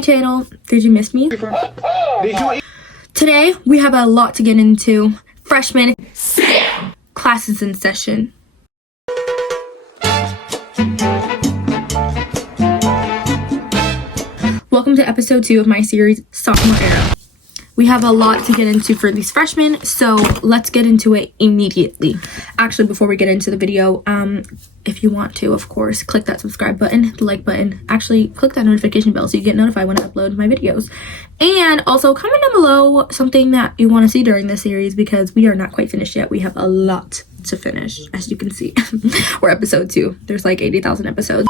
my channel. Did you miss me? Today we have a lot to get into. Freshman classes in session. Welcome to episode 2 of my series, Sophomore Era. We have a lot to get into for these freshmen, so let's get into it immediately. Actually, before we get into the video, if you want to, of course, click that subscribe button, the like button. Actually, click that notification bell so you get notified when I upload my videos. And also, comment down below something that you want to see during this series, because we are not quite finished yet. We have a lot to finish, as you can see. We're episode 2. There's like 80,000 episodes.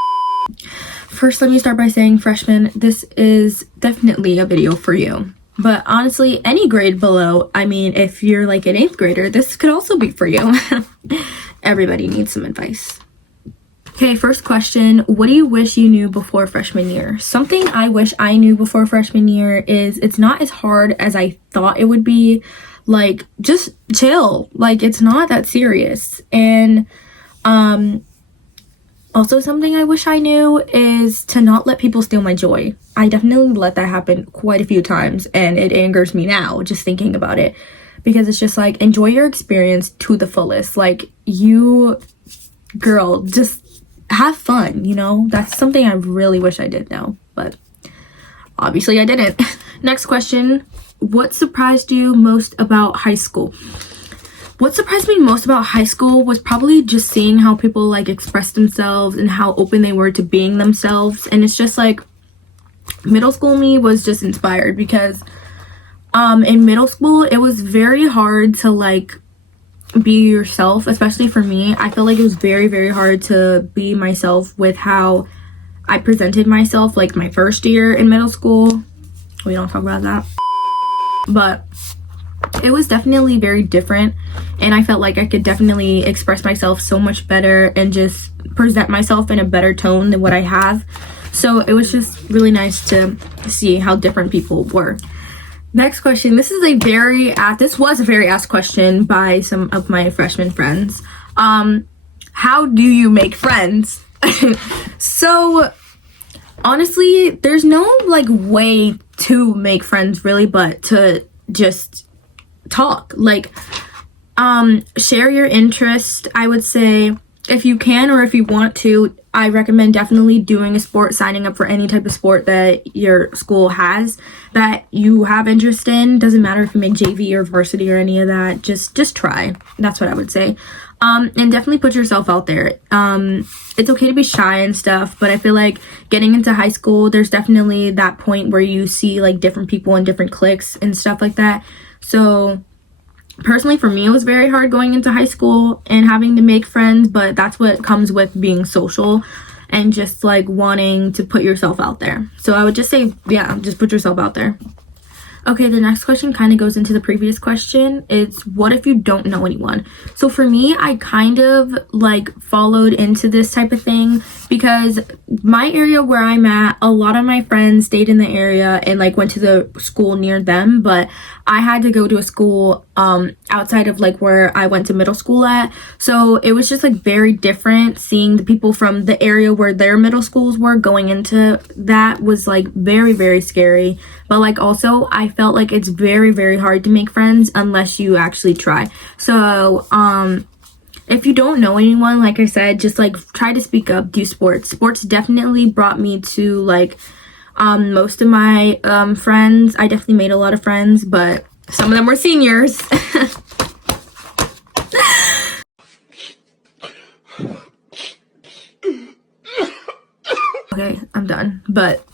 First, let me start by saying, freshmen, this is definitely a video for you. But honestly, any grade below, I mean, if you're like an 8th grader, this could also be for you. Everybody needs some advice. Okay, first question. What do you wish you knew before freshman year? Something I wish I knew before freshman year is it's not as hard as I thought it would be. Like, just chill. Like, it's not that serious. And, also, something I wish I knew is to not let people steal my joy. I definitely let that happen quite a few times, and it angers me now just thinking about it, because it's just like, enjoy your experience to the fullest. Like, you, girl, just have fun, you know? That's something I really wish I did know, but obviously I didn't. Next question. What surprised you most about high school? What surprised me most about high school was probably just seeing how people like express themselves and how open they were to being themselves. And it's just like, middle school me was just inspired, because in middle school it was very hard to like be yourself, especially for me. I feel like it was very, very hard to be myself with how I presented myself like my first year in middle school. We don't talk about that, but it was definitely very different, and I felt like I could definitely express myself so much better and just present myself in a better tone than what I have. So it was just really nice to see how different people were. Next question. This was a very asked question by some of my freshman friends. How do you make friends? So honestly, there's no like way to make friends really, but to just talk. Like, share your interest. I would say, if you can or if you want to, I recommend definitely doing a sport, signing up for any type of sport that your school has that you have interest in. Doesn't matter if you make JV or varsity or any of that. Just try. That's what I would say. And definitely put yourself out there. It's okay to be shy and stuff, but I feel like getting into high school, there's definitely that point where you see like different people in different cliques and stuff like that. So personally, for me, it was very hard going into high school and having to make friends, but that's what comes with being social and just like wanting to put yourself out there. So I would just say, yeah, just put yourself out there. Okay, the next question kind of goes into the previous question. It's, what if you don't know anyone? So for me, I kind of like followed into this type of thing, because my area where I'm at, a lot of my friends stayed in the area and like went to the school near them, but I had to go to a school outside of like where I went to middle school at. So it was just like very different. Seeing the people from the area where their middle schools were going into that was like very, very scary. But like also, I felt like it's very, very hard to make friends unless you actually try. So if you don't know anyone, like I said, just like try to speak up, do sports. Sports definitely brought me to like most of my friends. I definitely made a lot of friends, but some of them were seniors. Okay, I'm done. But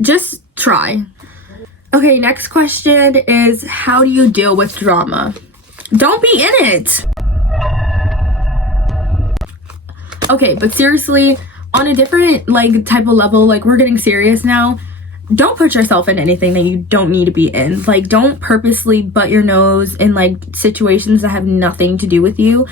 just try. Okay, next question is, how do you deal with drama? Don't be in it. Okay, but seriously, on a different like type of level, like we're getting serious now, don't put yourself in anything that you don't need to be in. Like, don't purposely butt your nose in like situations that have nothing to do with you,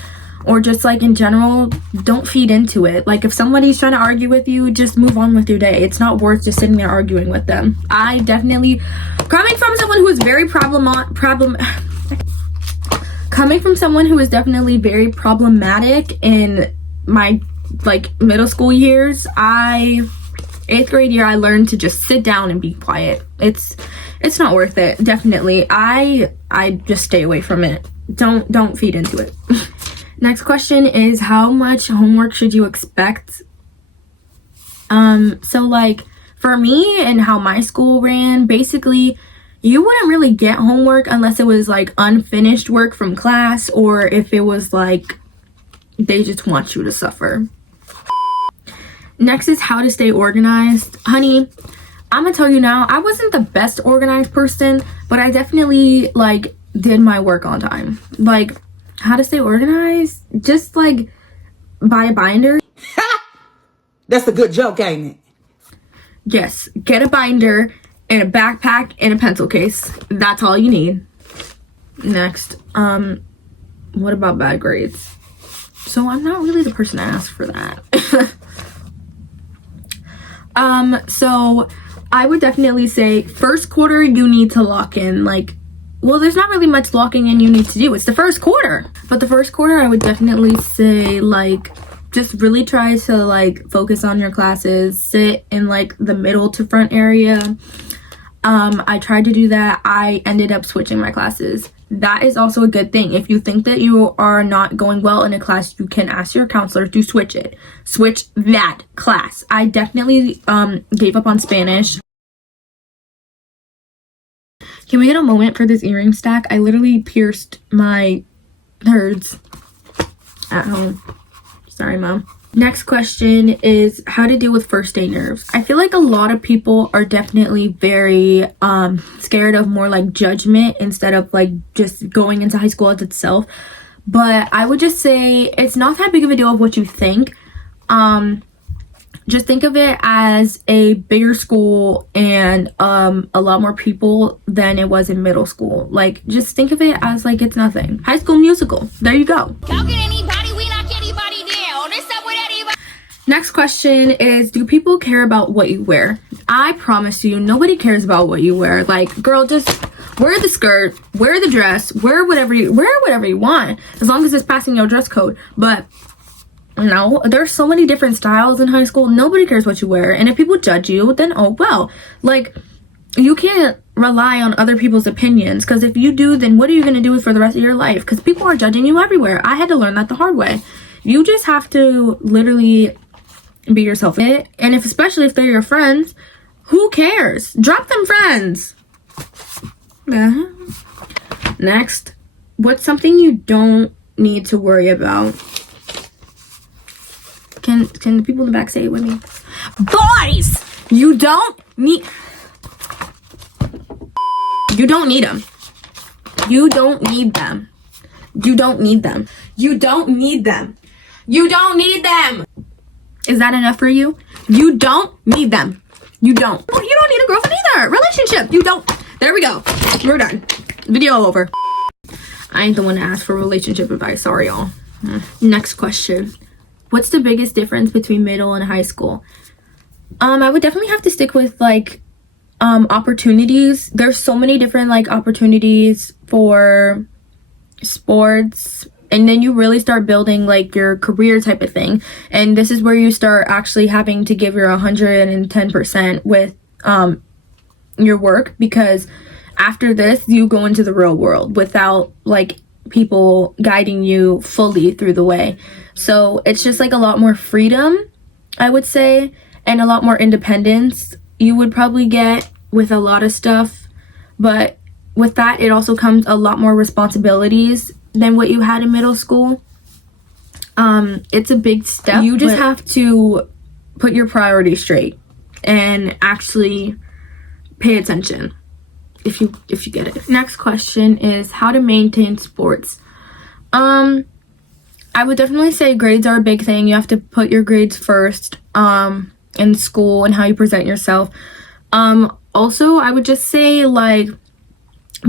or just like in general, don't feed into it. Like, if somebody's trying to argue with you, just move on with your day. It's not worth just sitting there arguing with them. I definitely, coming from someone who is very coming from someone who is definitely very problematic in my like middle school years, I 8th grade year, I learned to just sit down and be quiet. It's not worth it. Definitely. I just stay away from it. Don't feed into it. Next question is, how much homework should you expect? So like for me and how my school ran, basically you wouldn't really get homework unless it was like unfinished work from class, or if it was like they just want you to suffer. Next is how to stay organized. Honey, I'm gonna tell you now, I wasn't the best organized person, but I definitely like did my work on time. Like, how to stay organized? Just like buy a binder. That's a good joke, ain't it? Yes, get a binder and a backpack and a pencil case. That's all you need. Next, what about bad grades? So I'm not really the person to ask for that. So I would definitely say first quarter you need to lock in. Like, well, there's not really much locking in you need to do. It's the first quarter. But the first quarter I would definitely say like just really try to like focus on your classes, sit in like the middle to front area. I tried to do that. I ended up switching my classes. That is also a good thing. If you think that you are not going well in a class, you can ask your counselor to switch it. Switch that class. I definitely gave up on Spanish. Can we get a moment for this earring stack? I literally pierced my herds at home. Sorry, Mom. Next question is how to deal with first day nerves. I feel like a lot of people are definitely very scared of more like judgment instead of like just going into high school as itself. But I would just say it's not that big of a deal of what you think. Just think of it as a bigger school and a lot more people than it was in middle school. Like, just think of it as like it's nothing. High School Musical. There you go. How can anybody, we knock anybody down? This up with anybody. Next question is, do people care about what you wear? I promise you, nobody cares about what you wear. Like, girl, just wear the skirt, wear the dress, wear whatever you want, as long as it's passing your dress code. But no, there's so many different styles in high school. Nobody cares what you wear. And if people judge you, then oh well. Like, you can't rely on other people's opinions, because if you do, then what are you going to do for the rest of your life? Because people are judging you everywhere. I had to learn that the hard way. You just have to literally be yourself. And if, especially if they're your friends, who cares? Drop them friends. Next, what's something you don't need to worry about? Can the people in the back say it with me? Boys! You don't need them. You don't need them. You don't need them. You don't need them. You don't need them. Is that enough for you? You don't need them. You don't. Well, you don't need a girlfriend either. Relationship. You don't. There we go. We're done. Video over. I ain't the one to ask for relationship advice. Sorry, y'all. Next question. What's the biggest difference between middle and high school? I would definitely have to stick with like opportunities. There's so many different like opportunities for sports, and then you really start building like your career type of thing. And this is where you start actually having to give your 110% with your work, because after this you go into the real world without like people guiding you fully through the way. So it's just like a lot more freedom, I would say, and a lot more independence you would probably get with a lot of stuff. But with that, it also comes a lot more responsibilities than what you had in middle school. It's a big step. You just have to put your priorities straight and actually pay attention if you get it. Next question is how to maintain sports. I would definitely say grades are a big thing. You have to put your grades first in school and how you present yourself. Also, I would just say like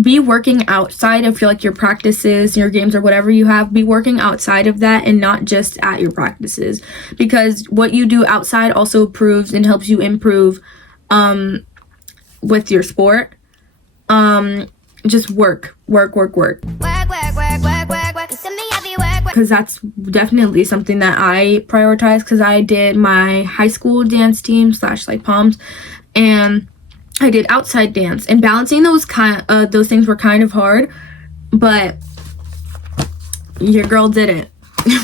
be working outside of like your practices, your games, or whatever you have. Be working outside of that and not just at your practices, because what you do outside also proves and helps you improve with your sport. Just work. Work, work, work, work, work, work. You see me, I be work, work. because that's definitely something that I prioritize, because I did my high school dance team slash like poms, and I did outside dance, and balancing those things were kind of hard, but your girl did it.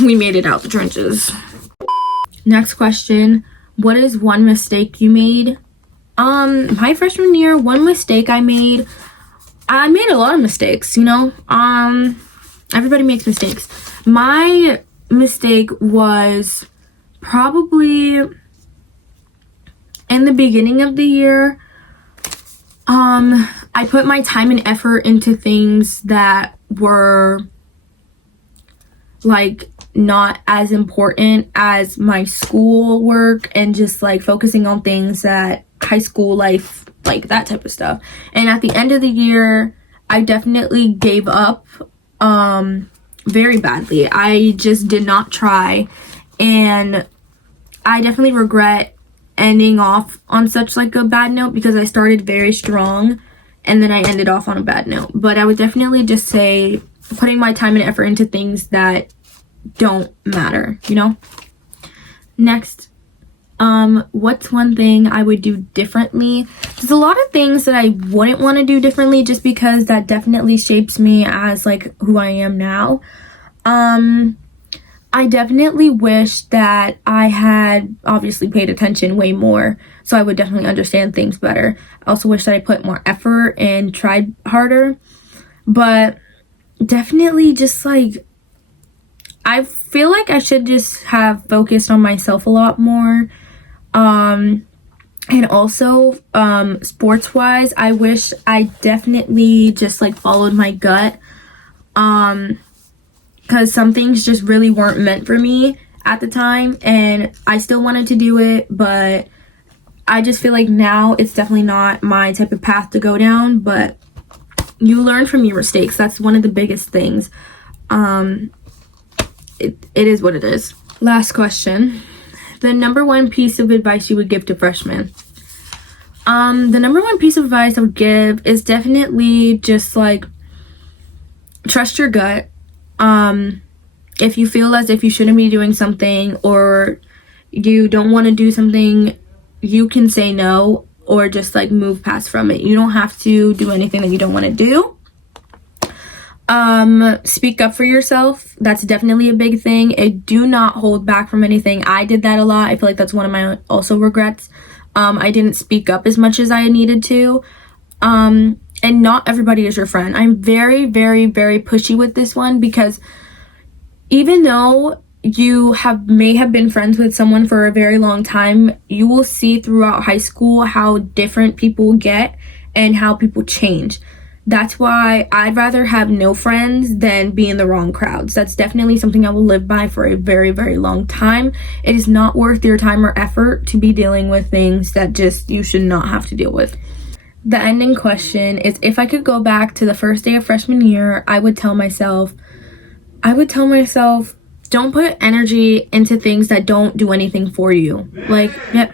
We made it out the trenches. Next question, what is one mistake you made? My freshman year, one mistake I made a lot of mistakes, you know. Everybody makes mistakes. My mistake was probably in the beginning of the year. I put my time and effort into things that were like not as important as my school work, and just like focusing on things that high school life, like that type of stuff. And at the end of the year, I definitely gave up very badly. I just did not try, and I definitely regret ending off on such like a bad note, because I started very strong and then I ended off on a bad note. But I would definitely just say putting my time and effort into things that don't matter, you know. Next, what's one thing I would do differently? There's a lot of things that I wouldn't want to do differently, just because that definitely shapes me as like who I am now. I definitely wish that I had obviously paid attention way more, so I would definitely understand things better. I also wish that I put more effort and tried harder, but definitely just like, I feel like I should just have focused on myself a lot more. And also, sports wise, I wish I definitely just like followed my gut. Because some things just really weren't meant for me at the time, and I still wanted to do it, but I just feel like now it's definitely not my type of path to go down. But you learn from your mistakes. That's one of the biggest things. It is what it is. Last question. The number one piece of advice you would give to freshmen? The number one piece of advice I would give is definitely just like, trust your gut. If you feel as if you shouldn't be doing something, or you don't want to do something, you can say no, or just like move past from it. You don't have to do anything that you don't want to do. Speak up for yourself. That's definitely a big thing. Do not hold back from anything. I did that a lot. I feel like that's one of my also regrets. I didn't speak up as much as I needed to. And not everybody is your friend. I'm very, very, very pushy with this one, because even though you may have been friends with someone for a very long time, you will see throughout high school how different people get and how people change. That's why I'd rather have no friends than be in the wrong crowds. That's definitely something I will live by for a very, very long time. It is not worth your time or effort to be dealing with things that just you should not have to deal with. The ending question is, if I could go back to the first day of freshman year, I would tell myself, don't put energy into things that don't do anything for you. Like, yeah,